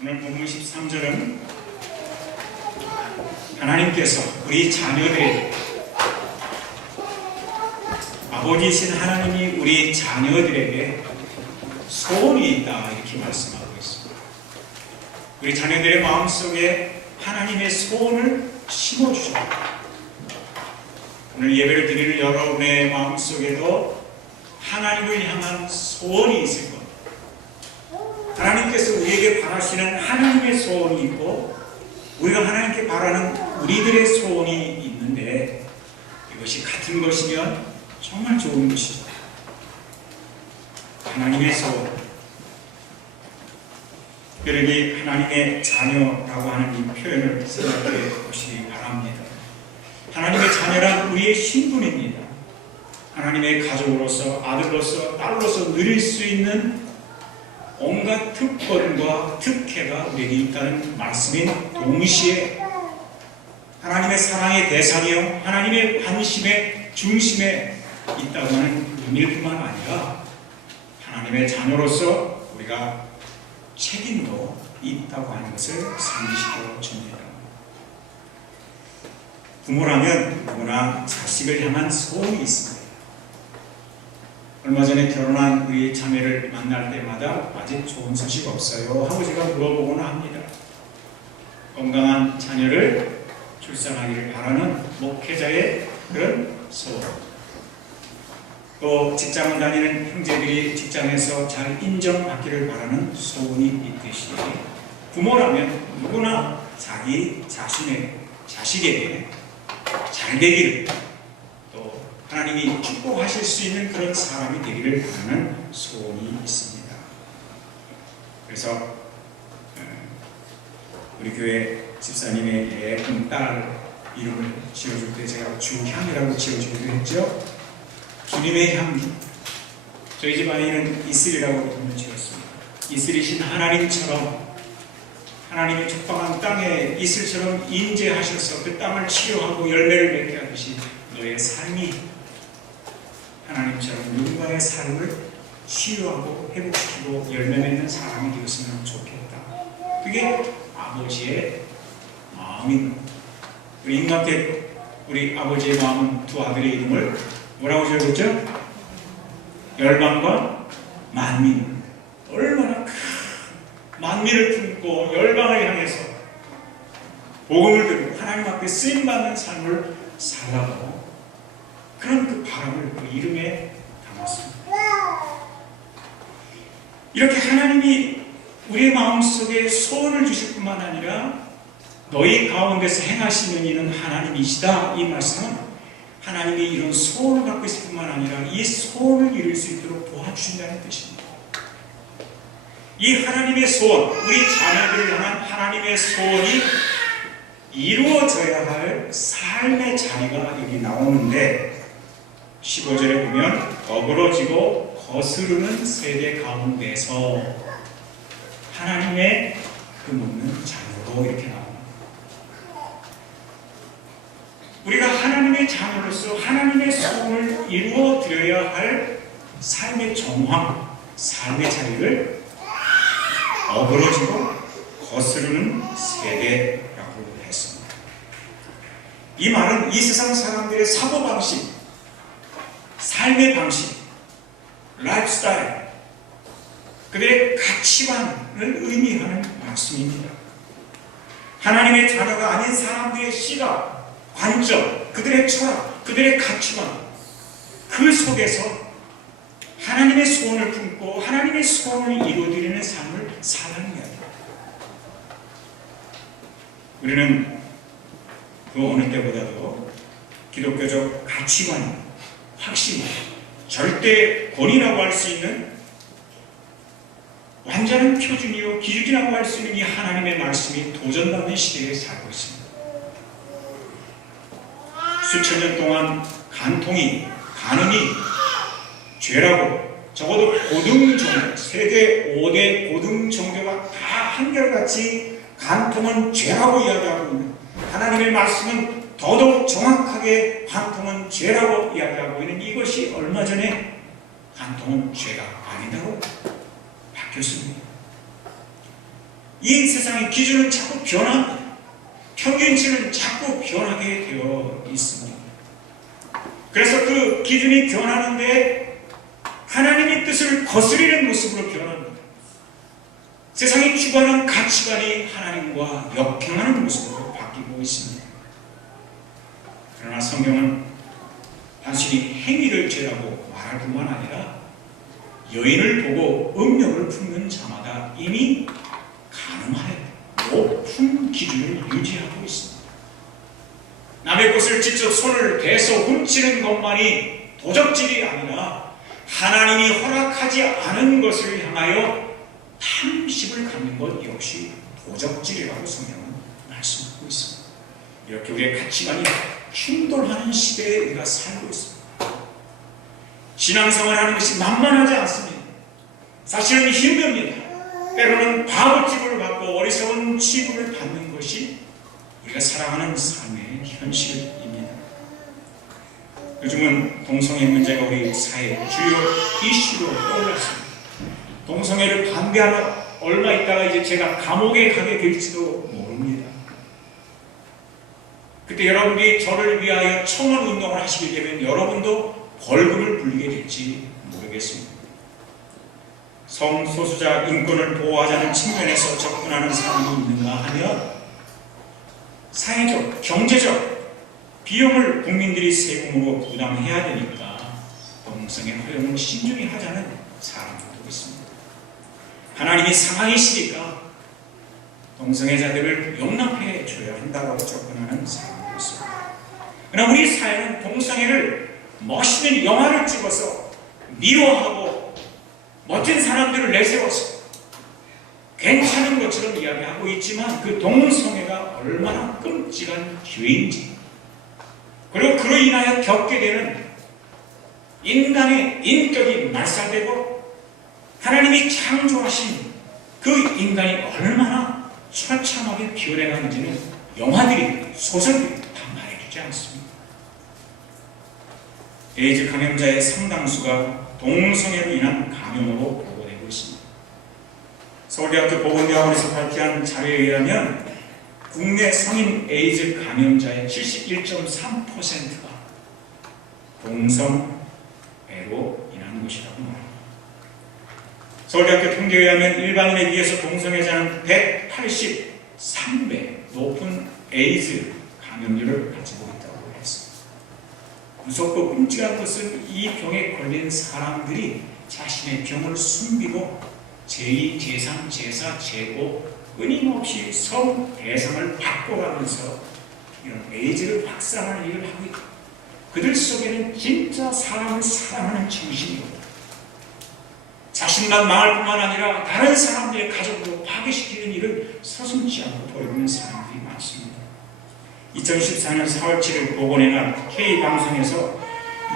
오늘 본문 13절은 하나님께서 우리 자녀들에게, 아버지이신 하나님이 우리 자녀들에게 소원이 있다 이렇게 말씀하고 있습니다. 우리 자녀들의 마음속에 하나님의 소원을 심어주십니다. 오늘 예배를 드리는 여러분의 마음속에도 하나님을 향한 소원이 있을 겁니다. 하나님께서 우리에게 바라시는 하나님의 소원이 있고 우리가 하나님께 바라는 우리들의 소원이 있는데 이것이 같은 것이면 정말 좋은 것이죠. 하나님의 소원, 특별히 하나님의 자녀라고 하는 이 표현을 생각해 보시기 바랍니다. 하나님의 자녀란 우리의 신분입니다. 하나님의 가족으로서, 아들로서, 딸로서 누릴 수 있는 온갖 특권과 특혜가 우리에게 있다는 말씀인 동시에 하나님의 사랑의 대상이요 하나님의 관심의 중심에 있다고 하는 의미일 뿐만 아니라 하나님의 자녀로서 우리가 책임도 있다고 하는 것을 상기시켜 줍니다. 부모라면 누구나 자식을 향한 소원이 있습니다. 얼마 전에 결혼한 우리 자매를 만날 때마다 아직 좋은 소식 없어요 하고 제가 물어보곤 합니다. 건강한 자녀를 출산하기를 바라는 목회자의 그런 소원, 또 직장을 다니는 형제들이 직장에서 잘 인정받기를 바라는 소원이 있듯이 부모라면 누구나 자기 자식에게 잘 되기를, 또 하나님이 축복하실 수 있는 그런 사람이 되기를 바라는 소원이 있습니다. 그래서 우리 교회 집사님의 예쁜 딸 이름을 지어줄 때 제가 주향이라고 지어주기로 했죠. 주님의 향기. 저희 집 아이는 이슬이라고 이름을 지었습니다. 이슬이신 하나님처럼, 하나님의 촉방한 땅에 이슬처럼 인재하셔서 그 땅을 치료하고 열매를 맺게 하듯이 너의 삶이 하나님처럼 누군가의 삶을 치유하고 회복시키고 열매 맺는 사람이 되었으면 좋겠다. 그게 아버지의 마음입니다. 우리 임낙태 우리 아버지의 마음은 두 아들의 이름을 뭐라고 지어줬죠? 열방과 만민. 얼마나 큰 만민을 품고 열방을 향해서 복음을 들고 하나님 앞에 쓰임받는 삶을 살라고 그런 그 바람을 그 이름에 담았습니다. 이렇게 하나님이 우리의 마음속에 소원을 주실 뿐만 아니라 너희 가운데서 행하시는 이는 하나님이시다. 이 말씀은 하나님이 이런 소원을 갖고 있을 뿐만 아니라 이 소원을 이룰 수 있도록 도와주신다는 뜻입니다. 이 하나님의 소원, 우리 자녀들을 향한 하나님의 소원이 이루어져야 할 삶의 자리가 여기 나오는데 15절에 보면 어그러지고 거스르는 세대 가운데서 하나님의 흠없는 자녀로 이렇게 나옵니다. 우리가 하나님의 자녀로서 하나님의 소원을 이루어 드려야 할 삶의 정황, 삶의 자리를 어그러지고 거스르는 세대라고 했습니다. 이 말은 이 세상 사람들의 사고방식, 삶의 방식, 라이프스타일, 그들의 가치관을 의미하는 말씀입니다. 하나님의 자녀가 아닌 사람들의 시각, 관점, 그들의 철학, 그들의 가치관, 그 속에서 하나님의 소원을 품고 하나님의 소원을 이루어드리는 삶을 살아가는 이야기입니다. 우리는 그 어느 때보다도 기독교적 가치관, 확신, 절대 권위라고 할 수 있는 완전한 표준이요 기준이라고 할 수 있는 이 하나님의 말씀이 도전받는 시대에 살고 있습니다. 수천 년 동안 간통이, 간음이 죄라고 적어도 고등종교, 세계 5대 고등종교가 다 한결같이 간통은 죄라고 이야기하고 있는, 하나님의 말씀은 더더욱 정확하게 간통은 죄라고 이야기하고 있는 이것이 얼마 전에 간통은 죄가 아니다고 바뀌었습니다. 이 세상의 기준은 자꾸 변합니다. 평균치는 자꾸 변하게 되어 있습니다. 그래서 그 기준이 변하는데 하나님의 뜻을 거스르는 모습으로 변합니다. 세상이 추구하는 가치관이 하나님과 역행하는 모습으로 바뀌고 있습니다. 그러나 성경은 단순히 행위를 죄라고 말할 뿐만 아니라 여인을 보고 음욕을 품는 자마다 이미 가늠하여 높은 기준을 유지하고 있습니다. 남의 것을 직접 손을 대서 훔치는 것만이 도적질이 아니라 하나님이 허락하지 않은 것을 향하여 탐심을 갖는 것 역시 도적질이라고 성경은 말씀하고 있습니다. 이렇게 우리의 가치관이 충돌하는 시대에 우리가 살고 있습니다. 신앙생활하는 것이 만만하지 않습니다. 사실은 힘듭니다. 때로는 바보 취급을 받고 어리석은 취급을 받는 것이 우리가 살아가는 삶의 현실입니다. 요즘은 동성애 문제가 우리 사회의 주요 이슈로 떠올랐습니다. 동성애를 반대하러 얼마 있다가 이제 제가 감옥에 가게 될지도 모릅니다. 그때 여러분들이 저를 위하여 청원 운동을 하시게 되면 여러분도 벌금을 물리게 될지 모르겠습니다. 성소수자 인권을 보호하자는 측면에서 접근하는 사람이 있는가 하면 사회적, 경제적 비용을 국민들이 세금으로 부담해야 되니까 동성애 허용을 신중히 하자는 사람들도 있습니다. 하나님이 상하이시니까 동성애자들을 용납해 줘야 한다고 접근하는 사람도 있습니다. 그러나 우리 사회는 동성애를 멋있는 영화를 찍어서 미워하고 멋진 사람들을 내세워서 괜찮은 것처럼 이야기하고 있지만 그 동성애가 얼마나 끔찍한 죄인지, 그리고 그로 인하여 겪게 되는 인간의 인격이 말살되고 하나님이 창조하신 그 인간이 얼마나 처참하게 비워내는지는 영화들이, 소설들이 다 말해주지 않습니다. 에이즈 감염자의 상당수가 동성애로 인한 감염으로 보고되고 있습니다. 서울대학교 보건대학원에서 발표한 자료에 의하면 국내 성인 에이즈 감염자의 71.3%가 동성애로 인한 것이라고 말합니다. 서울대학교 통계에 의하면 일반인에 비해서 동성애자는 183배 높은 에이즈 감염률을 가지고 있다고 했습니다. 무섭고 끔찍한 것은 이 병에 걸린 사람들이 자신의 병을 숨기고 제2, 제3, 제4, 제5 끊임없이 성 대상을 바꿔가면서 이런 에이즈를 확산하는 일을 하고 있다. 그들 속에는 진짜 사람을 사랑하는 정신이거든. 자신만 망할 뿐만 아니라 다른 사람들의 가족도 파괴시키는 일을 서슴지 않고 벌이고 있는 사람들이 많습니다. 2014년 4월 7일 보건의 날 K방송에서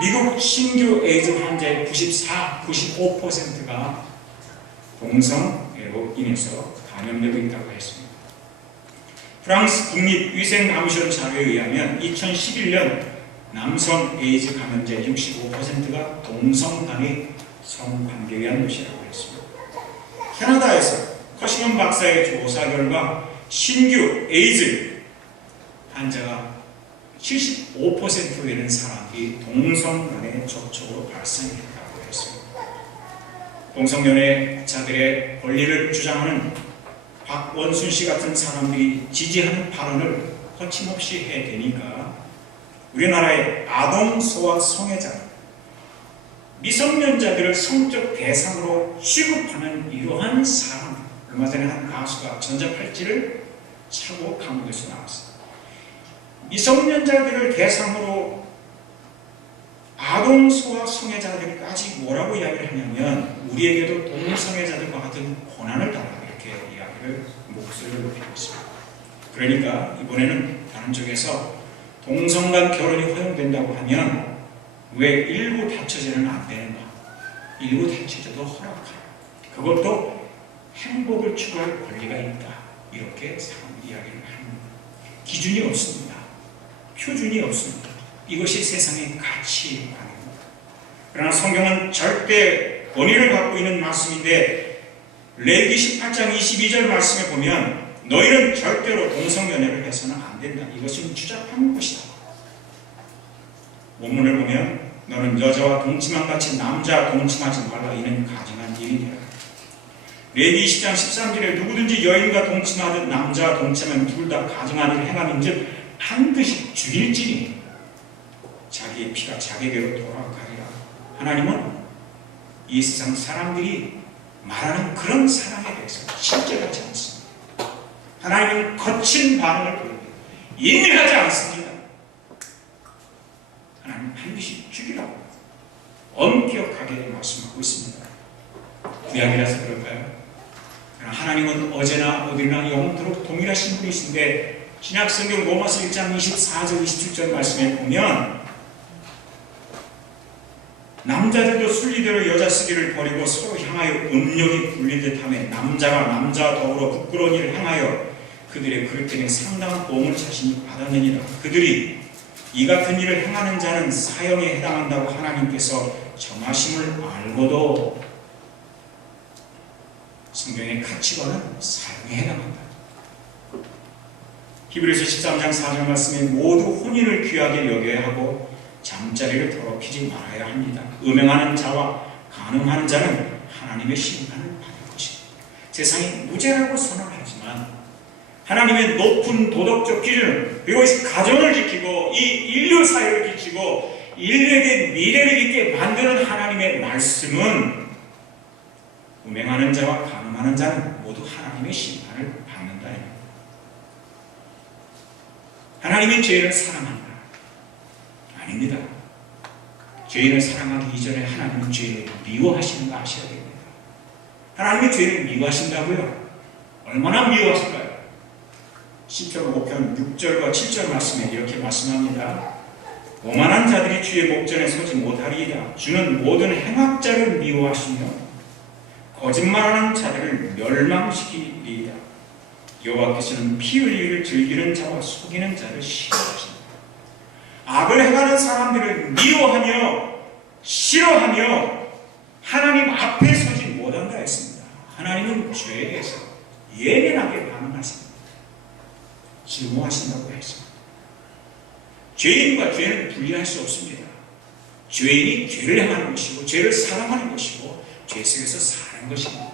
미국 신규 에이즈 환자의 95%가 동성애로 인해서 감염되고 있다고 했습니다. 프랑스 국립위생감시원 자료에 의하면 2011년 남성 에이즈 감염자의 65%가 동성 간의 성관계에 의한 것이라고 했습니다. 캐나다에서 커시먼 박사의 조사 결과 신규 에이즈 환자가 75% 되는 사람들이 동성 간의 접촉으로 발생했다고 했습니다. 동성연애자들의 권리를 주장하는 박원순 씨 같은 사람들이 지지하는 발언을 거침없이 해대니까 우리나라의 아동 소아 성애자, 미성년자들을 성적 대상으로 취급하는 이러한 사람들, 얼마 전에 한 가수가 전자팔찌를 차고 감옥에서 나왔습니다. 미성년자들을 대상으로 아동 소아 성애자들까지 뭐라고 이야기를 하냐면 우리에게도 동성애자들과 같은 고난을 달라, 이렇게 이야기를 목소리를 높이고 있습니다. 그러니까 이번에는 다른 쪽에서 동성 간 결혼이 허용된다고 하면 왜 일부 다처제는 안 되는가? 일부 다처제도 허락하라. 그것도 행복을 추구할 권리가 있다. 이렇게 사람들이 이야기를 합니다. 기준이 없습니다. 표준이 없습니다. 이것이 세상의 가치관입니다. 그러나 성경은 절대 권위를 갖고 있는 말씀인데 레위기 18장 22절 말씀에 보면 너희는 절대로 동성연애를 해서는 안 된다. 이것은 추잡한 것이다. 원문을 보면 너는 여자와 동침한 같이 남자와 동침하지 말라. 이는 가증한 일이니라. 레위기 20장 13절에 누구든지 여인과 동침하든 남자와 동침하면 둘 다 가증한 일을 행하는즉 반드시 죽일지니 자기의 피가 자기에게로 돌아가리라. 하나님은 이 세상 사람들이 말하는 그런 사랑에 대해서 실제하지 않습니다. 하나님은 거친 반응을 보입니다. 인내하지 않습니다. 하나님은 반드시 죽이라고 엄격하게 말씀하고 있습니다. 구약이라서 그럴까요? 하나님은 어제나 어디나 영원토록 동일하신 분이신데 신약성경 로마서 1장 24절 27절 말씀에 보면 남자들도 순리대로 여자 쓰기를 버리고 서로 향하여 음욕이 불린 듯하며 남자가 남자와 더불어 부끄러운 일을 행하여 그들의 그릇 때문에 상당한 보응을 자신이 받았느니라. 그들이 이 같은 일을 행하는 자는 사형에 해당한다고 하나님께서 정하심을 알고도 성경의 가치관은 사형에 해당한다. 히브리서 13장 4절 말씀에 모두 혼인을 귀하게 여겨야 하고 잠자리를 더럽히지 말아야 합니다. 음행하는 자와 간음하는 자는 하나님의 심판을 받을 것입니다. 세상이 무죄라고 선언하지만 하나님의 높은 도덕적 기준 그리고 가정을 지키고 이 인류 사회를 지키고 인류에게 미래를 있게 만드는 하나님의 말씀은 음행하는 자와 간음하는 자는 모두 하나님의 심판을 받는다. 하나님의 죄를 사랑한다. 아닙니다. 죄인을 사랑하기 이전에 하나님은 죄를 미워하시는 거 아셔야 됩니다. 하나님의 죄를 미워하신다고요? 얼마나 미워하실까요? 10절 5편 6절과 7절 말씀에 이렇게 말씀합니다. 오만한 자들이 주의 목전에 서지 못하리이다. 주는 모든 행악자를 미워하시며 거짓말하는 자들을 멸망시키리이다. 여호와께서는 피 흘리기를 즐기는 자와 속이는 자를 싫어하신다. 악을 행하는 사람들을 미워하며 싫어하며 하나님 앞에 서지 못한다 했습니다. 하나님은 죄에 대해서 예민하게 반응하십니다. 증오하신다고 했습니다. 죄인과 죄는 분리할 수 없습니다. 죄인이 죄를 행하는 것이고 죄를 사랑하는 것이고 죄 속에서 사는 것입니다.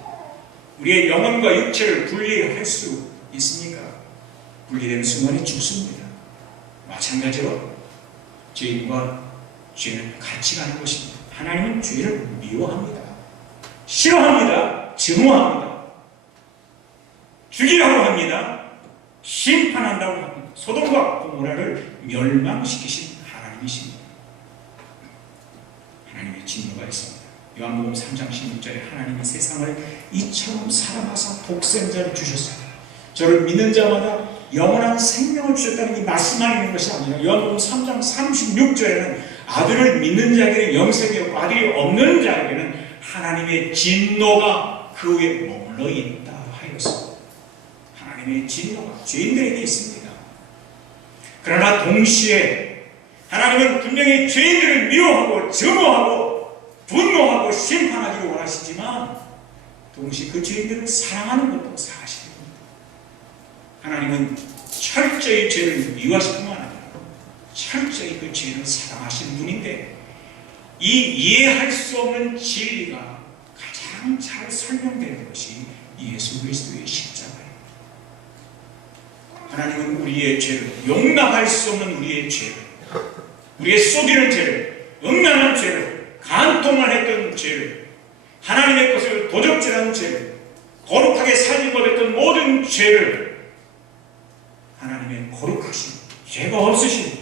우리의 영혼과 육체를 분리할 수 있습니까? 분리되는 순간에 죽습니다. 마찬가지로 죄인과 죄는 같이 가는 것입니다. 하나님은 죄를 미워합니다. 싫어합니다. 증오합니다. 죽이라고 합니다. 심판한다고 합니다. 소돔과 고모라를 멸망시키신 하나님이십니다. 하나님의 진노가 있습니다. 요한복음 3장 16절에 하나님이 세상을 이처럼 사랑하사 독생자를 주셨습니다. 저를 믿는 자마다 영원한 생명을 주셨다는 이 말씀만 있는 것이 아니라 요한복음 3장 36절에는 아들을 믿는 자에게는 영생이 없고 아들이 없는 자에게는 하나님의 진노가 그 위에 머물러 있다 하였습니다. 하나님의 진노가 죄인들에게 있습니다. 그러나 동시에 하나님은 분명히 죄인들을 미워하고 증오하고 분노하고 심판하기를 원하시지만 동시에 그 죄인들을 사랑하는 것도 사실입니다. 하나님은 철저히 죄를 미워하실 뿐만 아니라 철저히 그 죄를 사랑하시는 분인데 이 이해할 수 없는 진리가 가장 잘 설명되는 것이 예수 그리스도의 십자가입니다. 하나님은 우리의 죄를 용납할 수 없는 우리의 죄를 우리의 속이는 죄를 음란한 죄를 간통을 했던 죄를 하나님의 것을 도적질하는 죄를 거룩하게 살지 못했던 모든 죄를 하나님의 거룩하신 죄가 없으신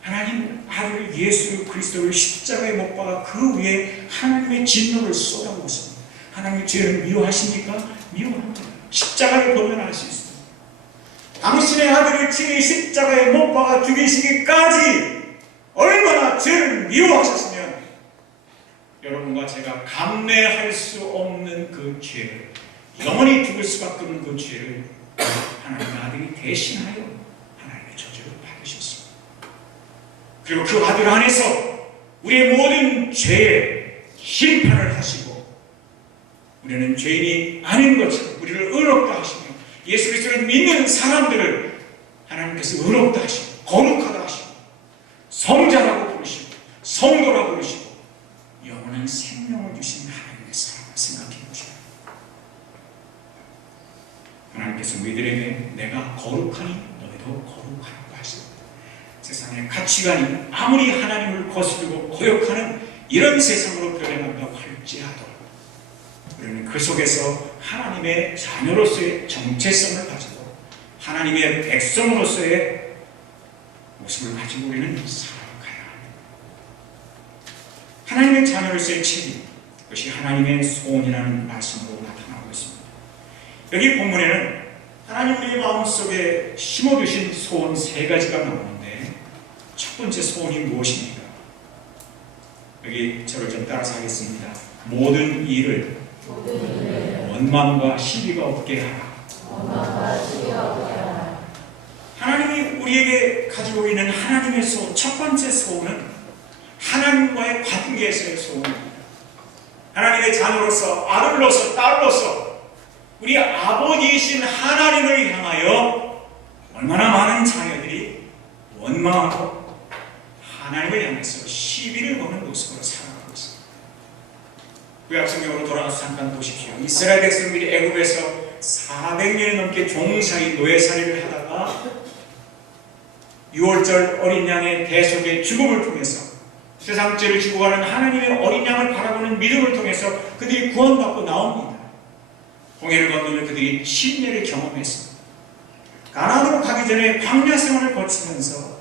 하나님 아들 예수 그리스도를 십자가에 못 박아 그 위에 하나님의 진노를 쏟아부었습니다. 하나님의 죄를 미워하십니까? 미워합니다. 십자가를 보면 알 수 있습니다. 당신의 아들을 친히 십자가에 못 박아 죽이시기까지 얼마나 죄를 미워하셨으면 여러분과 제가 감내할 수 없는 그 죄를 영원히 죽을 수밖에 없는 그 죄를 하나님의 아들이 대신하여 하나님의 저주를 받으셨습니다. 그리고 그 아들 안에서 우리의 모든 죄에 심판을 하시고 우리는 죄인이 아닌 것처럼 우리를 의롭다 하시며 예수 그리스도를 믿는 사람들을 하나님께서 의롭다 하시고 거룩하다 하시고 성자라고 부르시고 성도라고 부르시고 영원한 생명을 주신 하나님의 사랑을 생각해 보시오. 하나님께서 우리들에게 내가 거룩하니 너희도 거룩하라고 하십니다. 세상의 가치관이 아무리 하나님을 거스르고 거역하는 이런 세상으로 변해간다고 할지라도 우리는 그 속에서 하나님의 자녀로서의 정체성을 가지고 하나님의 백성으로서의 모습을 가지고 우리는 살아가야 합니다. 하나님의 자녀로서의 책임, 그것이 하나님의 소원이라는 말씀으로 나타나고 있습니다. 여기 본문에는 하나님 우리의 마음속에 심어두신 소원 3가지가 나오는데 첫 번째 소원이 무엇입니까? 여기 저를 좀 따라서 하겠습니다. 모든 일을 원망과 시비가 없게 하라. 하나님이 우리에게 가지고 있는 하나님의 소원, 첫 번째 소원은 하나님과의 관계에서의 소원입니다. 하나님의 자녀로서, 아들로서, 딸로서 우리 아버지이신 하나님을 향하여 얼마나 많은 자녀들이 원망하고 하나님을 향해서 시비를 거는 모습으로 살아가고 있습니다. 구약성경으로 돌아가서 잠깐 보십시오. 이스라엘 백성들이 애굽에서 400년이 넘게 종사의 노예살이를 하다가 6월절 어린 양의 대속의 죽음을 통해서 세상죄를 지고 가는 하나님의 어린 양을 바라보는 믿음을 통해서 그들이 구원받고 나옵니다. 홍해를 건너며 그들이 침례를 경험했습니다. 가나안으로 가기 전에 광야 생활을 거치면서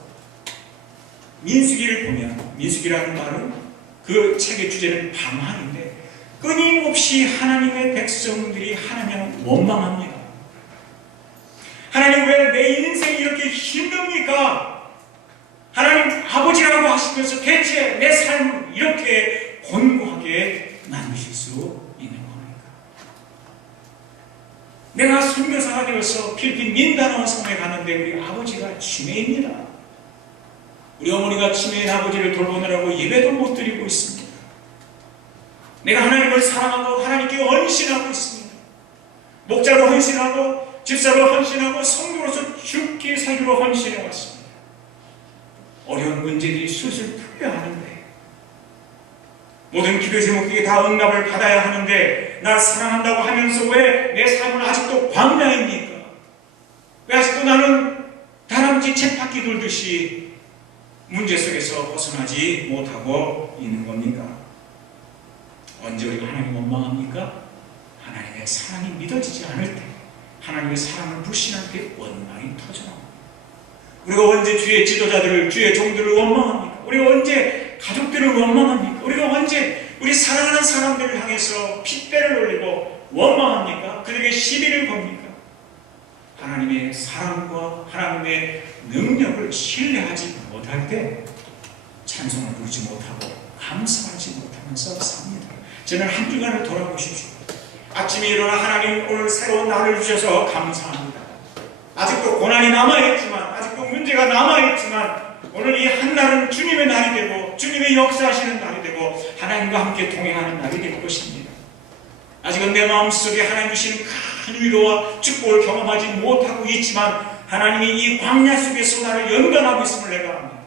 민수기를 보면, 민수기라는 말은 그 책의 주제는 방황인데 끊임없이 하나님의 백성들이 하나님을 원망합니다. 하나님 왜 내 인생이 이렇게 힘듭니까? 하나님 아버지라고 하시면서 대체 내 삶을 이렇게 곤고하게 만드실 수 있는 겁니까? 내가 선교사가 되어서 필리핀 민다나오 섬에 갔는데 우리 아버지가 치매입니다. 우리 어머니가 치매인 아버지를 돌보느라고 예배도 못 드리고 있습니다. 내가 하나님을 사랑하고 하나님께 헌신하고 있습니다. 목자로 헌신하고 집사로 헌신하고 성도로서 죽기 살기로 헌신해 왔습니다. 어려운 문제들이 슬슬 풀려야 하는데 모든 기도 제목에게 다 응답을 받아야 하는데 날 사랑한다고 하면서 왜 내 삶은 아직도 광야입니까? 왜 아직도 나는 다람쥐 쳇바퀴 돌듯이 문제 속에서 벗어나지 못하고 있는 겁니까? 언제 우리가 하나님 원망합니까? 하나님의 사랑이 믿어지지 않을 때, 하나님의 사랑을 불신할 때 원망이 터져나옵니다. 우리가 언제 주의 지도자들을, 주의 종들을 원망합니까? 우리가 언제 가족들을 원망합니까? 우리가 언제 우리 사랑하는 사람들을 향해서 핏배를 올리고 원망합니까? 그들에게 시비를 겁니까? 하나님의 사랑과 하나님의 능력을 신뢰하지 못할 때 찬송을 부르지 못하고 감사하지 못하면서 삽니다. 저는 한 주간을 돌아보십시오. 아침에 일어나 하나님 오늘 새로운 날을 주셔서 감사합니다. 아직도 고난이 남아있지만, 아직도 문제가 남아있지만 오늘 이 한 날은 주님의 날이 되고 주님의 역사하시는 날이 되고 하나님과 함께 동행하는 날이 될 것입니다. 아직은 내 마음속에 하나님 주시는 큰 위로와 축복을 경험하지 못하고 있지만 하나님이 이 광야 속에서 나를 연단하고 있음을 내가 압니다.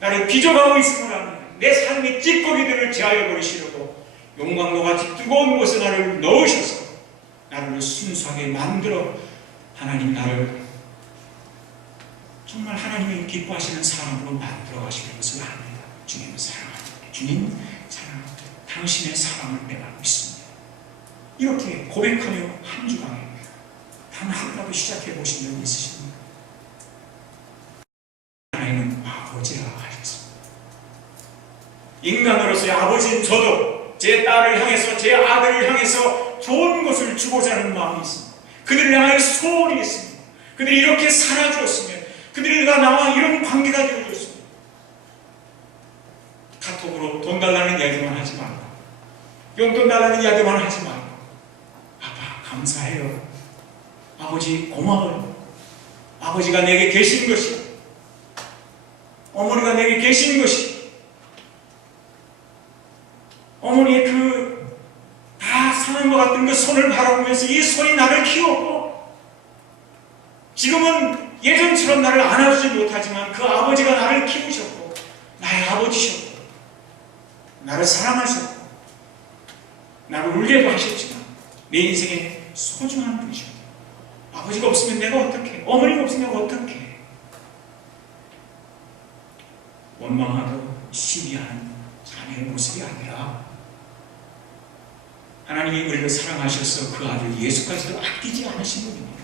나를 빚어가고 있음을 압니다. 내 삶의 찌꺼기들을 제하여 버리시려고 용광로 같이 뜨거운 곳에 나를 넣으셔서 나를 순수하게 만들어 하나님 나를 정말 하나님이 기뻐하시는 사람으로 만들어 가시는 것을 압니다. 주님을 사랑합니다. 주님 사랑합니다. 당신의 사랑을 내가 믿습니다. 이렇게 고백하며 한 주간에 단 하루라도 시작해 보신 적 있으십니까? 하나님은 아버지라 하셨습니다. 인간으로서의 아버지인 저도 제 딸을 향해서, 제 아들을 향해서 좋은 것을 주고자 하는 마음이 있습니다. 그들을 향하여 소원이 있습니다. 그들이 이렇게 살아주었으면, 그들과 나와 이런 관계가 되어줬습니다. 카톡으로 돈 달라는 이야기만 하지 말고, 용돈 달라는 이야기만 하지 말고, 아빠 감사해요. 아버지 고마워요. 아버지가 내게 계신 것이, 어머니가 내게 계신 것이, 어머니의 그 다 상한 것 같은 그 바라보면서 이 손이 나를 키웠고 지금은 예전처럼 나를 안아주지 못하지만 그 아버지가 나를 키우셨고 나의 아버지셨고 나를 사랑하셨고 나를 울게도 하셨지만 내 인생의 소중한 분이셨고 아버지가 없으면 내가 어떡해? 어머니가 없으면 내가 어떡해? 원망하고 시비하는 자녀의 모습이 아니라 하나님이 우리를 사랑하셔서 그 아들 예수까지도 아끼지 않으신 분입니다.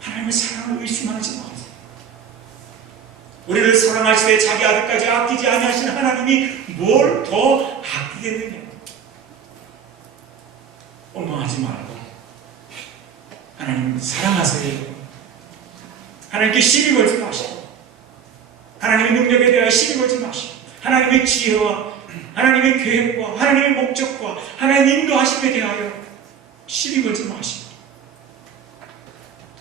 하나님의 사랑을 의심하지 마세요. 우리를 사랑하시되 자기 아들까지 아끼지 아니하신 하나님이 뭘 더 아끼겠느냐? 원망하지 말고 하나님 사랑하세요. 하나님께 시비 걸지 마시고 하나님의 능력에 대하여 시비 걸지 마시고 하나님의 지혜와 하나님의 계획과 하나님의 목적과 하나님의 인도하심에 대하여 시비 걸지 마시고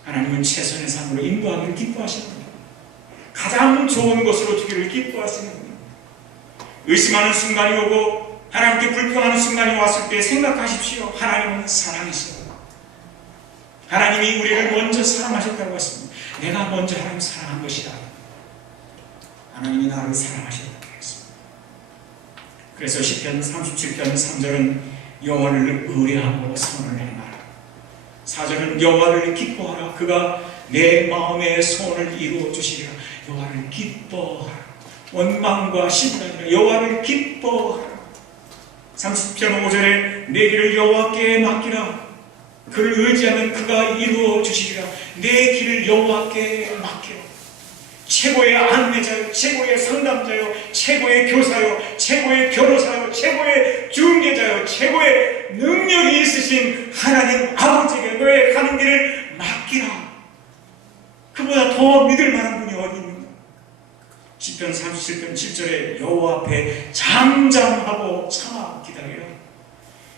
하나님은 최선의 삶으로 인도하기를 기뻐하시는 분입니다. 가장 좋은 것으로 주기를 기뻐하시는 분입니다. 의심하는 순간이 오고 하나님께 불평하는 순간이 왔을 때 생각하십시오. 하나님은 사랑이시다. 하나님이 우리를 먼저 사랑하셨다고 했습니다. 내가 먼저 하나님 사랑한 것이다. 하나님이 나를 사랑하셨다고 했습니다. 그래서 시편 37편 3절은 여호와를 의뢰하고 선을 행하라. 4절은 여호와를 기뻐하라. 그가 내 마음의 소원을 이루어 주시리라. 여호와를 기뻐하라. 원망과 시비가 아니라 여호와를 기뻐하라. 30편 5절에 내 길을 여호와께 맡기라. 그를 의지하면 그가 이루어 주시리라. 내 길을 여호와께 맡겨. 최고의 안내자요, 최고의 상담자요, 최고의 교사요, 최고의 변호사요, 최고의 중개자요, 최고의 능력이 있으신 하나님 아버지에게 너의 가는 길을 맡기라. 그보다 더 믿을 만한 분이 어디 있는가? 시편 37편 7절에 여호와 앞에 잠잠하고 참아 기다리라.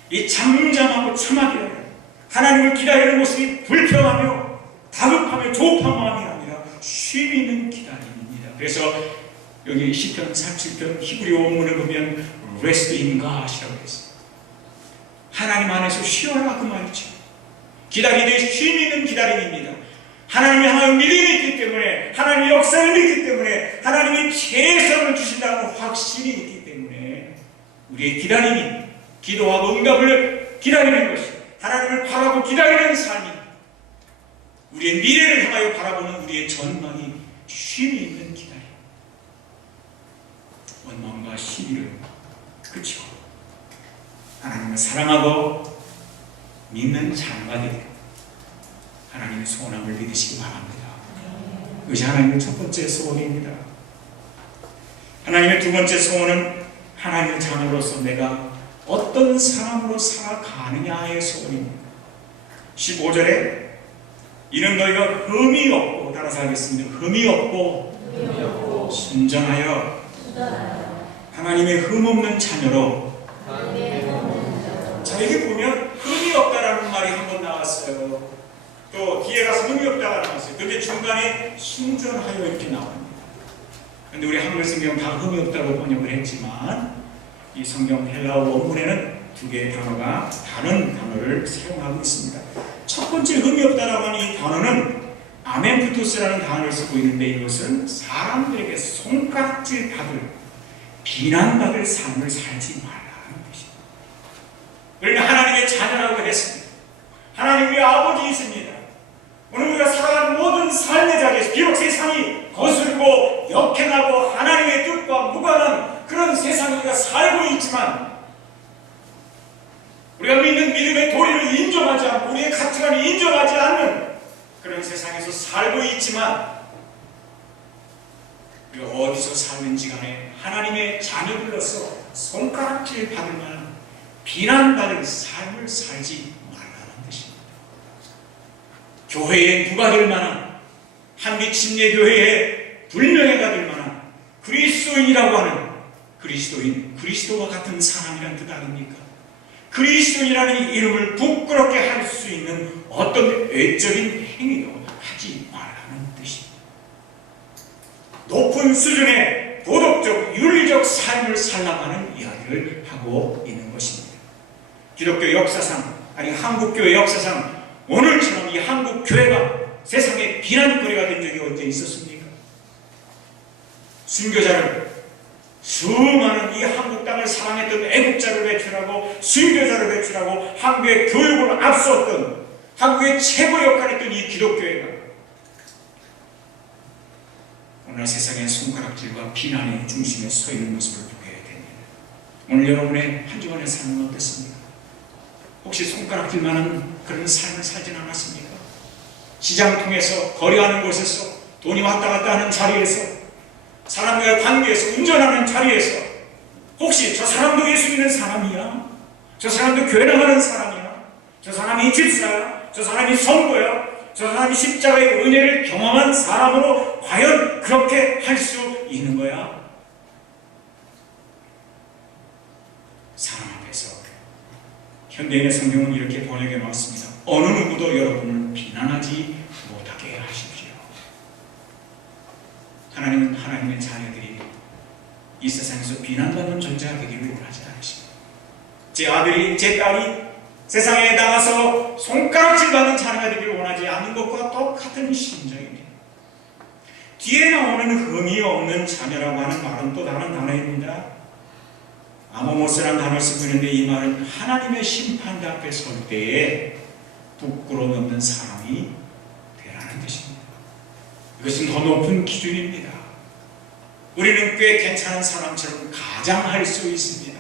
이 잠잠하고 참아 기다리라. 하나님을 기다리는 모습이 불평하며 다급하며 조급한 마음이 아니라 쉼 있는 기다림입니다. 그래서 여기 시편 37편 히브리 원문을 보면 rest in God이라고 했어요. 하나님 안에서 쉬어라 그 말이죠. 기다리되 쉼 있는 기다림입니다. 하나님이 향하여 믿음이 있기 때문에 하나님의 역사를 믿기 때문에 하나님이 최선을 주신다는 확신이 있기 때문에 우리의 기다림이 기도하고 응답을 기다리는 것이 하나님을 바라고 기다리는 삶이 우리의 미래를 향하여 바라보는 우리의 전망이 쉼이 있는 기다림. 원망과 시비를 그치고 하나님을 사랑하고 믿는 자녀가 되고 하나님의 소원함을 믿으시기 바랍니다. 그것이 하나님의 첫 번째 소원입니다. 하나님의 두 번째 소원은 하나님의 자녀로서 내가 어떤 사람으로 살아가느냐의 소원입니다. 15절에 이는 너희가 흠이 없고 따라서 하겠습니다. 흠이 없고 순전하여 하나님의 흠없는 자녀로. 자, 여기 보면 흠이 없다라는 말이 한 번 나왔어요. 또 뒤에 가서 흠이 없다가 나왔어요. 근데 중간에 순전하여 이렇게 나옵니다. 근데 우리 한글 성경 다 흠이 없다고 번역을 했지만 이 성경 헬라어 원문에는 두 개의 단어가 다른 단어를 사용하고 있습니다. 첫 번째 흠이 없다라고 하는 이 단어는 아멘푸토스라는 단어를 쓰고 있는데 이것은 사람들에게 손가락질 받을 비난받을 삶을 살지 말라는 뜻입니다. 우리는 하나님의 자녀라고 했습니다. 하나님 우리 아버지이십니다. 오늘 우리가 살아가는 모든 삶의 자리에서 비록 세상이 거슬고 역행하고 하나님의 뜻과 무관한 그런 세상에 우리가 살고 있지만 우리가 믿는 믿음의 도리를 인정하지 않고 우리의 가치관을 인정하지 않는 그런 세상에서 살고 있지만 우리가 어디서 살는지 간에 하나님의 자녀들로서 손가락질 받을 만한 비난받을 삶을 살지 말라는 뜻입니다. 교회에 누가 될 만한 한빛침례교회에 불명예가 될 만한 그리스도인이라고 하는 그리스도와 같은 사람이란 뜻 아닙니까? 그리스도인이라는 이름을 부끄럽게 할 수 있는 어떤 외적인 행위도 하지 말라는 뜻입니다. 높은 수준의 도덕적, 윤리적 삶을 살아가는 이야기를 하고 있는 것입니다. 기독교 역사상 아니 한국교회 역사상 오늘처럼 이 한국교회가 세상의 비난거리가 된 적이 언제 있었습니까? 순교자를 수많은 이 한국 땅을 사랑했던 애국자를 배출하고 순교자를 배출하고 한국의 교육을 앞섰던 한국의 최고 역할을 했던 이 기독교회가 오늘 세상의 손가락질과 비난의 중심에 서 있는 모습을 보게 됩니다. 오늘 여러분의 한 주간의 삶은 어땠습니까? 혹시 손가락질만한 그런 삶을 살진 않았습니까? 시장 통해서 거래하는 곳에서 돈이 왔다 갔다 하는 자리에서 사람과의 관계에서 운전하는 자리에서 혹시 저 사람도 예수 믿는 사람이야? 저 사람도 교회 나가는 사람이야? 저 사람이 집사야? 저 사람이 성도야? 저 사람이 십자가의 은혜를 경험한 사람으로 과연 그렇게 할 수 있는 거야? 사람 앞에서 현대인의 성경은 이렇게 번역해 놓았습니다. 어느 누구도 여러분을 비난하지 못하게 하십시오. 하나님은 하나님의 자녀들이 이 세상에서 비난받는 존재가 되기를 원하지 않으십니다. 제 아들이, 제 딸이 세상에 나가서 손가락질 받는 자녀가 되기를 원하지 않는 것과 똑같은 심정입니다. 뒤에 나오는 흠이 없는 자녀라고 하는 말은 또 다른 단어입니다. 아모모스라는 단어를 쓰고 있는데 이 말은 하나님의 심판대 앞에 설 때에 부끄러움 없는 사람이 되라는 뜻입니다. 이것은 더 높은 기준입니다. 우리는 꽤 괜찮은 사람처럼 가장할 수 있습니다.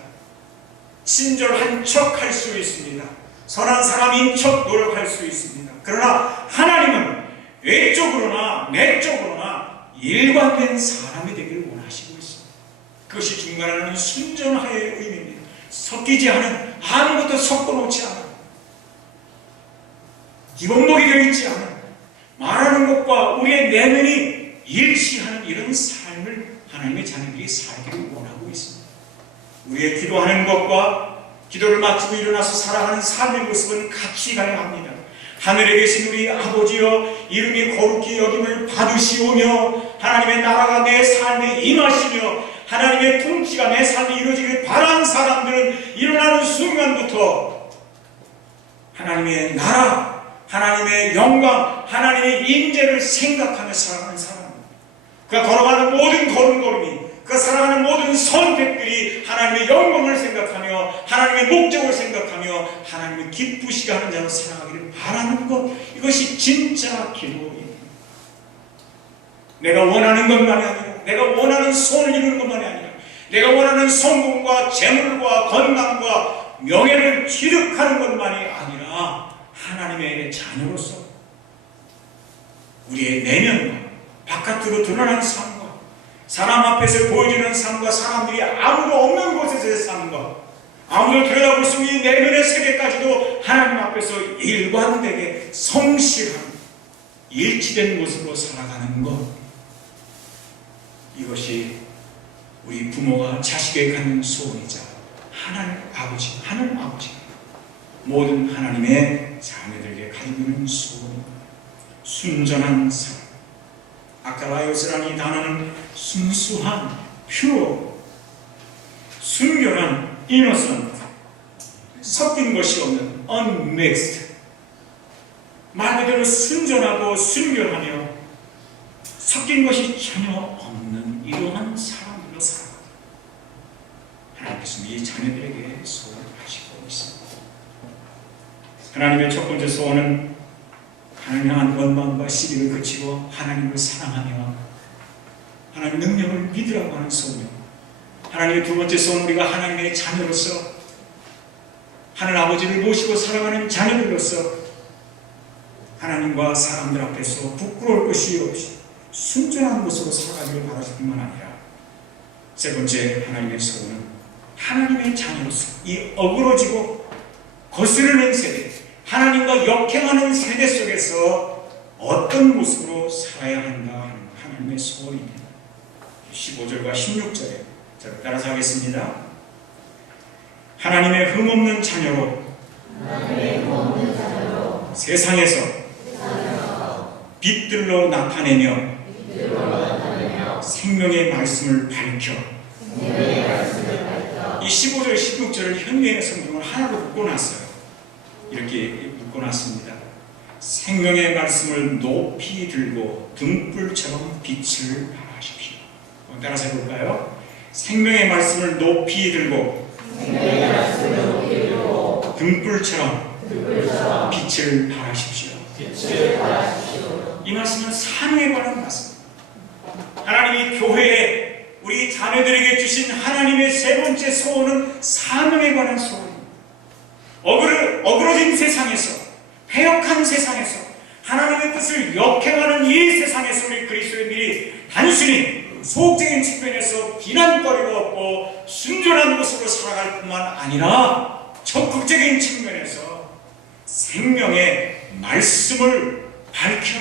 친절한 척 할 수 있습니다. 선한 사람인 척 노력할 수 있습니다. 그러나 하나님은 외적으로나 내적으로나 일관된 사람이 되기를 원하시고 있습니다. 그것이 중간에는 순전하의 의미입니다. 섞이지 않은, 아무것도 섞어놓지 않은, 기본목이 되어 있지 않은, 말하는 것과 우리의 내면이 일치하는 이런 삶을 하나님의 자녀들이 살기를 원하고 있습니다. 우리의 기도하는 것과 기도를 마치고 일어나서 살아가는 삶의 모습은 같이 가야 합니다. 하늘에 계신 우리 아버지여, 이름이 거룩히 여김을 받으시오며 하나님의 나라가 내 삶에 임하시며 하나님의 통치가 내 삶에 이루어지길 바라는 사람들은 일어나는 순간부터 하나님의 나라, 하나님의 영광, 하나님의 임재를 생각하며 살아가는 사람입니다. 그가 걸어가는 모든 걸음걸음이, 그가 살아가는 모든 선택들이 하나님의 영광을 생각하며 하나님의 목적을 생각하며 하나님의 기쁘시게 하는 자로 살아가기를 바라는 것, 이것이 진짜 기도입니다. 내가 원하는 것만이 아니라, 내가 원하는 소원을 이루는 것만이 아니라, 내가 원하는 성공과 재물과 건강과 명예를 취득하는 것만이 아니라 하나님의 자녀로서 우리의 내면과 바깥으로 드러나는 삶과 사람 앞에서 보여지는 삶과 사람들이 아무도 없는 곳에서의 삶과 아무도 들여다볼 수 없는 내면의 세계까지도 하나님 앞에서 일관되게 성실한 일치된 모습으로 살아가는 것, 이것이 우리 부모가 자식에게 갖는 소원이자 하나님 아버지, 하늘 아버지 모든 하나님의 자녀들에게 가지고 있는 소원입니다. 순전한 삶, 아칼라이오스라는 이 단어는 순수한, 퓨어, 순결한, innocent, 섞인 것이 없는 unmixed, 말 그대로 순전하고 순결하며 섞인 것이 전혀 없는 이러한 사람들로 살아갑니다. 하나님께서 이 자녀들에게 소원을 하시고 있습니다. 하나님의 첫 번째 소원은 하나님 향한 원망과 시비를 그치고 하나님을 사랑하며 하나님 능력을 믿으라고 하는 소원이요. 하나님의 두 번째 소원, 우리가 하나님의 자녀로서 하늘 아버지를 모시고 살아가는 자녀들로서 하나님과 사람들 앞에서 부끄러울 것이 없이 순전한 모습으로 살아가기를 바라실 뿐만 아니라, 세 번째 하나님의 소원은 하나님의 자녀로서 이 어그러지고 거스르는 세대, 하나님과 역행하는 세대 속에서 어떤 모습으로 살아야 한다 하는 하나님의 소원입니다. 15절과 16절에 저를 따라서 하겠습니다. 하나님의 흠없는 자녀로 세상에서 빛들로 나타내며 생명의 말씀을 밝혀. 이 15절, 16절을 현대인의 성경을 하나로 묶어놨어요. 이렇게 묶어놨습니다. 생명의 말씀을 높이 들고 등불처럼 빛을 발하십시오. 따라서 해볼까요? 생명의 말씀을 높이 들고 등불처럼 빛을 발하십시오. 이 말씀은 사명에 관한 말씀입니다. 하나님이 교회에 우리 자녀들에게 주신 하나님의 세 번째 소원은 사명에 관한 소원입니다. 어그러진 세상에서, 패역한 세상에서 하나님의 뜻을 역행하는 이 세상에서 우리 그리스도인들이 단순히 소극적인 측면에서 비난거리가 없고 순전한 모습으로 살아갈 뿐만 아니라 적극적인 측면에서 생명의 말씀을 밝혀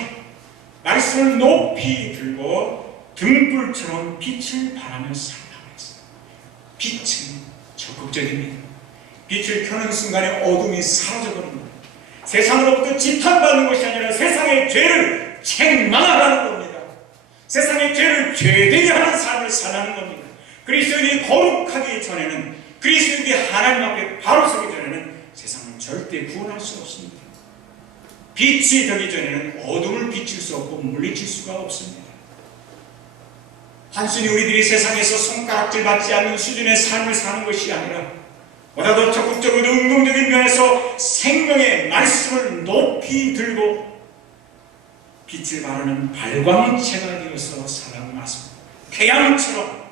말씀을 높이 들고 등불처럼 빛을 발하며 살라고 했어요. 빛은 적극적입니다. 빛을 켜는 순간에 어둠이 사라져버립니다. 세상으로부터 지탄받는 것이 아니라 세상의 죄를 책망하라는 겁니다. 세상의 죄를 죄되게 하는 삶을 살라는 겁니다. 그리스도인이 거룩하기 전에는, 그리스도인이 하나님 앞에 바로 서기 전에는 세상을 절대 구원할 수 없습니다. 빛이 되기 전에는 어둠을 비칠 수 없고 물리칠 수가 없습니다. 단순히 우리들이 세상에서 손가락질 받지 않는 수준의 삶을 사는 것이 아니라 보다 더 적극적으로 능동적인 면에서 생명의 말씀을 높이 들고 빛을 발하는 발광체가 되어서 살아가는 말씀입니다. 태양처럼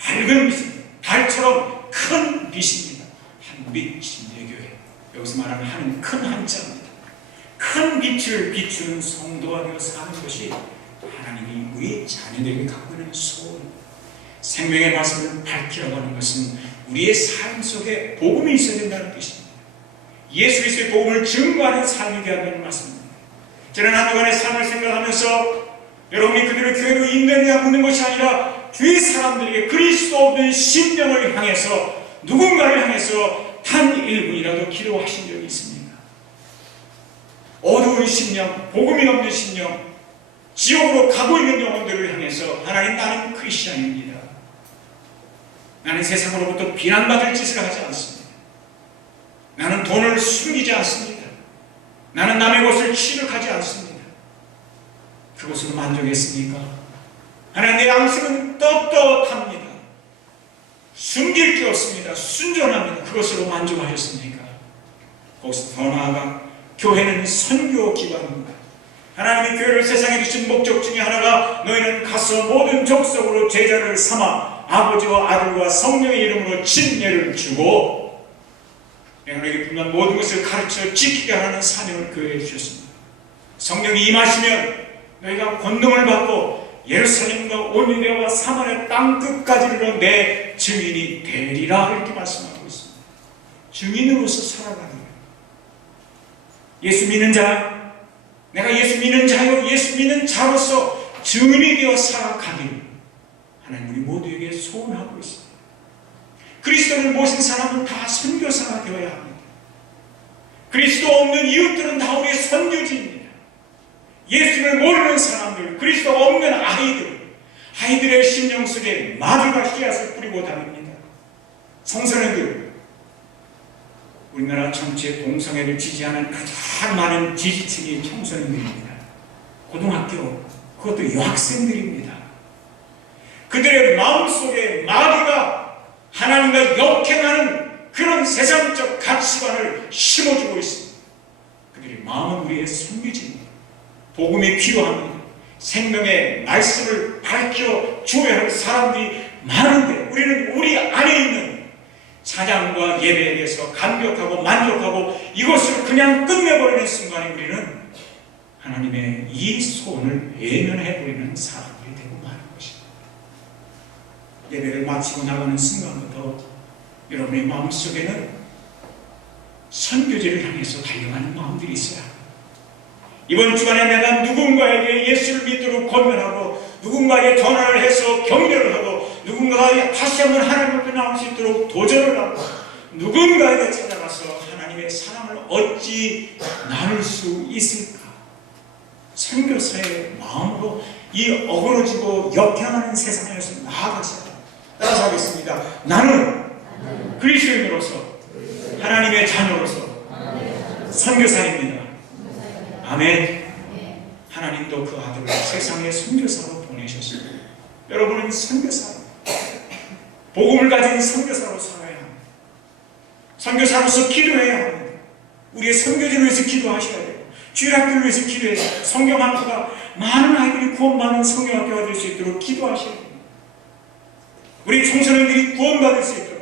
밝은 빛입니다. 달처럼 큰 빛입니다. 한 빛 진리교회. 여기서 말하는 한은 큰 한자입니다. 큰 빛을 비추는 성도가 되어 사는 것이 하나님이 우리 자녀들에게 갖고 있는 소원. 생명의 말씀을 밝히라고 하는 것은 우리의 삶 속에 복음이 있어야 된다는 뜻입니다. 예수 그리스도의 복음을 증거하는 삶이 되어야 한다는 말씀입니다. 저는 한 주간의 삶을 생각하면서 여러분이 그대로 교회로 인내해야 묻는 것이 아니라 주위 사람들에게 그리스도 없는 심령을 향해서 누군가를 향해서 단 1분이라도 기도하신 적이 있습니까? 어두운 심령, 복음이 없는 심령, 지옥으로 가고 있는 영혼들을 향해서 하나님, 나는 크리스찬입니다. 나는 세상으로부터 비난받을 짓을 하지 않습니다. 나는 돈을 숨기지 않습니다. 나는 남의 것을 취득하지 않습니다. 그것으로 만족했습니까? 하나님, 내 양심은 떳떳합니다. 숨길 게 없습니다. 순전합니다. 그것으로 만족하셨습니까? 거기서 더 나아가 교회는 선교 기관입니다. 하나님이 교회를 세상에 주신 목적 중에 하나가 너희는 가서 모든 족속으로 제자를 삼아 아버지와 아들과 성령의 이름으로 진례를 주고 너희에게 분명 모든 것을 가르쳐 지키게 하는 사명을 교회에 주셨습니다. 성령이 임하시면 너희가 권능을 받고 예루살렘과 온 유대와 사마리아 땅 끝까지 이르러 내 증인이 되리라 이렇게 말씀하고 있습니다. 증인으로서 살아가는 거예요. 예수 믿는 자, 내가 예수 믿는 자요, 예수 믿는 자로서 증인이 되어 살아가기를 하나님 우리 모두에게 소원하고 있습니다. 그리스도를 모신 사람은 다 선교사가 되어야 합니다. 그리스도 없는 이웃들은 다 우리의 선교지입니다. 예수를 모르는 사람들, 그리스도 없는 아이들의 심령 속에 마귀가 씨앗을 뿌리고 다닙니다. 청소년들, 우리나라 전체 동성애를 지지하는 가장 많은 지지층이 청소년들입니다. 고등학교, 그것도 여학생들입니다. 그들의 마음속에 마귀가 하나님과 역행하는 그런 세상적 가치관을 심어주고 있습니다. 그들의 마음은 우리의 선교지입니다. 복음이 필요합니다. 생명의 말씀을 밝혀 주어야 할 사람들이 많은데 우리는 우리 안에 있는 찬양과 예배에 대해서 감격하고 만족하고 이것을 그냥 끝내버리는 순간에 우리는 하나님의 이 소원을 외면해버리는 사람들이 되고 마는 것입니다. 예배를 마치고 나가는 순간부터 여러분의 마음속에는 선교제를 향해서 달려가는 마음들이 있어야 합니다. 이번 주간에 내가 누군가에게 예수를 믿도록 권면하고 누군가에게 전화를 해서 격려를 하고 누군가가 다시 한번 하나님 앞에 나올 수 있도록 도전을 하고 누군가에게 찾아가서 하나님의 사랑을 어찌 나눌 수 있을까? 선교사의 마음으로 이 어그러지고 역행하는 세상에서 나아가서 따라서 하겠습니다. 나는 그리스도인으로서 하나님의 자녀로서 선교사입니다. 아멘. 하나님도 그 아들을 세상에 선교사로 보내셨습니다. 여러분은 선교사, 복음을 가진 선교사로 살아야 합니다. 선교사로서 기도해야 합니다. 우리의 선교지를 위해서 기도하셔야 돼요. 주일학교를 위해서 기도해야 돼요. 성경학교가 많은 아이들이 구원받는 성경학교가 될 수 있도록 기도하셔야 돼요. 우리 청소년들이 구원받을 수 있도록,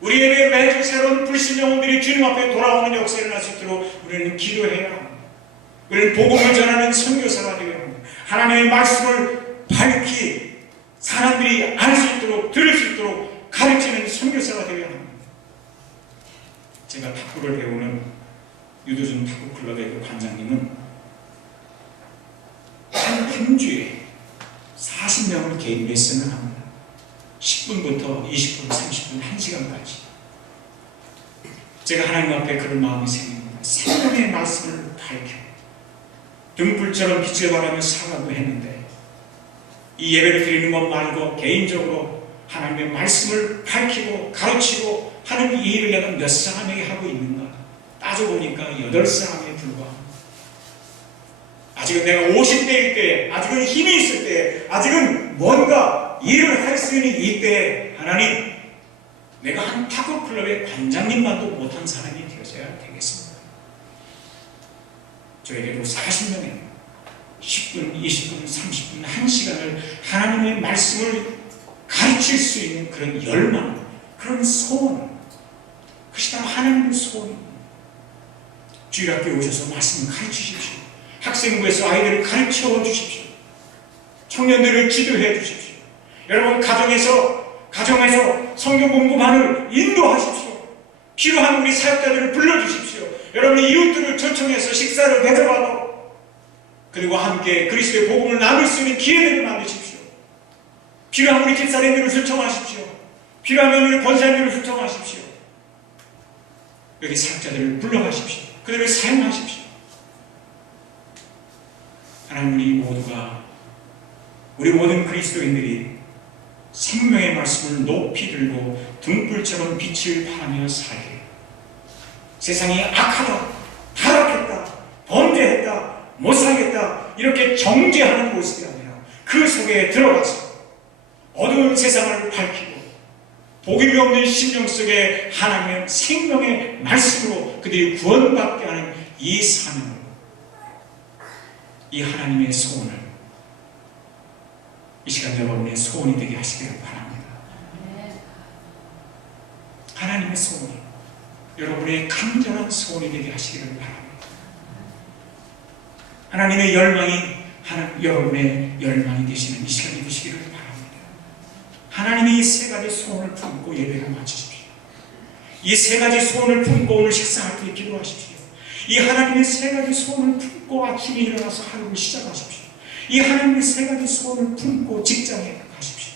우리에게 매주 새로운 불신 영혼들이 주님 앞에 돌아오는 역사가 일어날 수 있도록 우리는 기도해야 합니다. 우리는 복음을 전하는 선교사가 되어야 합니다. 하나님의 말씀을 밝히 사람들이 알 수 있도록, 들을 수 있도록 가르치는 선교사가 되어야 합니다. 제가 탁구를 배우는 유도준 탁구클럽의 그 관장님은 한 주에 40명을 개인 레슨을 합니다. 10분부터 20분, 30분, 1시간까지. 제가 하나님 앞에 그런 마음이 생깁니다. 생명의 말씀을 밝혀 등불처럼 빛을 발하며 살라고 했는데, 이 예배를 드리는 것 말고 개인적으로 하나님의 말씀을 밝히고 가르치고 하는 이 일을 내가 몇 사람에게 하고 있는가 따져보니까 8사람에 불과합니다. 아직은 내가 50대일 때, 아직은 힘이 있을 때, 아직은 뭔가 일을 할 수 있는 이때에 하나님, 내가 한 탁구클럽의 관장님만도 못한 사람이 되어서야 되겠습니다. 저에게도 40명에 10분, 20분, 30분, 1시간을 하나님의 말씀을 가르칠 수 있는 그런 열망, 그런 소원, 그것이 다 하나님의 소원입니다. 주일학교에 오셔서 말씀을 가르치십시오. 학생부에서 아이들을 가르쳐 주십시오. 청년들을 지도해 주십시오. 여러분 가정에서 성경 공부반을 인도하십시오. 필요한 우리 사역자들을 불러주십시오. 여러분이 이웃들을 초청해서 식사를 대접하고, 그리고 함께 그리스도의 복음을 나눌 수 있는 기회들을 만드십시오. 필요한 우리 집사님들을 초청하십시오. 필요하면 우리 권사님들을 초청하십시오. 여기 사역자들을 불러가십시오. 그들을 사용하십시오. 하나님, 우리 모든 그리스도인들이 생명의 말씀을 높이 들고 등불처럼 빛을 발하며 살게, 세상이 악하다, 타락했다, 범죄했다, 못살겠다 이렇게 정죄하는 모습이 아니라 그 속에 들어가서 어두운 세상을 밝히고 복음이 없는 심령 속에 하나님의 생명의 말씀으로 그들이 구원받게 하는 이 사명을, 이 하나님의 소원을 이 시간 여러분의 소원이 되게 하시기를 바랍니다. 하나님의 소원이 여러분의 간절한 소원이 되게 하시기를 바랍니다. 하나님의 열망이 여러분의 열망이 되시는 이 시간이 되시기를 바랍니다. 하나님의 이 세 가지 소원을 품고 예배를 마치십시오. 이 세 가지 소원을 품고 오늘 식사할 때 기도하십시오. 이 하나님의 세 가지 소원을 품고 아침에 일어나서 하루를 시작하십시오. 이 하나님의 세 가지 소원을 품고 직장에 가십시오.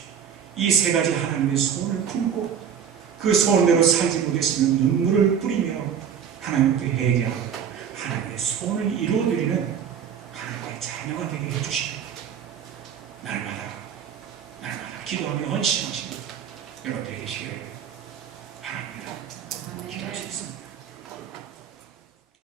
이 세 가지 하나님의 소원을 품고 그 소원대로 살지 못했으면 눈물을 뿌리며 하나님께 회개하고 하나님의 소원을 이루어드리는 하나님의 자녀가 되게 해주시고, 날마다 기도하며 헌신하시는 여러분들이 되시기를 바랍니다. 기도하시겠습니다.